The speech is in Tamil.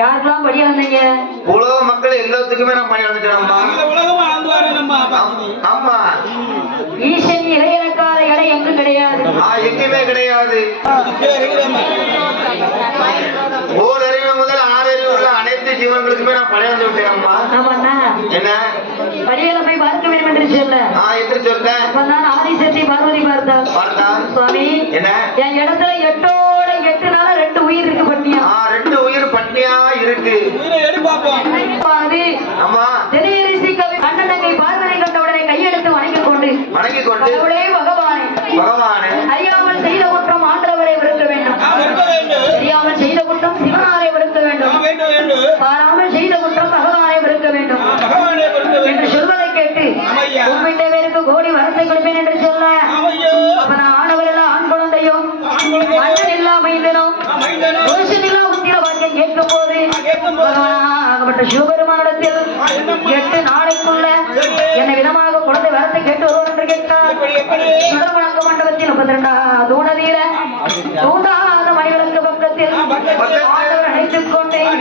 யாருக்கெல்லாம் படி வந்தீங்க? உலக மக்கள் எல்லாத்துக்குமே நான் படி வந்துட்டேன். ஆமா, ஈசன் இறையனக்கார இடம் எங்கும் கிடையாது. எங்குமே கிடையாது. ஓரறிவு முதல் ஆறறிவு உள்ள அனைத்து ஜீவன்களுக்குமே நான் படி வந்து விட்டேன். அம்மா ஆமாண்ணா, என்ன படிகளை போய் பார்க்க வேண்டும் என்று சொல்ல எப்படி சொல்றேன்? அப்பதான் ஆதிசக்தி பார்வதி பார்த்தார். சுவாமி, என்ன என் இடத்துல 8 நாளா 2 உயிர் இருக்கு பட்டியா. 2 உயிர் பட்டியா இருக்கு. ஆமா, அண்ணனை பார்வதி கண்டவுடனே கையெடுத்து வணங்கி கொண்டு பகவானே அறியாமல் செய்த குற்றம் ஆண்டவரை விருக்க வேண்டும், தெரியாமல் செய்த குற்றம் சிவனாரை விருக்க வேண்டும், பாராமல் செய்த குற்றம் பகவானை விருக்க வேண்டும் என்று சொல்வதை கேட்டு உண்மையிட்ட பேருக்கு கோடி வரத்தை கொடுப்பேன் என்று சொல்ல அப்ப நான் ஆடவரெல்லாம் ஆண் குழந்தையும் மன்னன் இல்லா மைந்தனும் புருஷனில்லா உத்திர வாக்கியம் கேட்கும் போது பகவானாகப்பட்ட சிவபெருமானிடத்தில் 8 நாளைக்குள்ள என்னை விதமாக குழந்தை வரத்தை கேட்டு வருவோம் என்று கேட்டார். சுடர்வணங்க மண்டபத்தில் 32 தூணதீர தூண்டாத மணிவிளக்கு பக்கத்தில் ஆண்டவர் அழைத்துக் கொண்டேன்.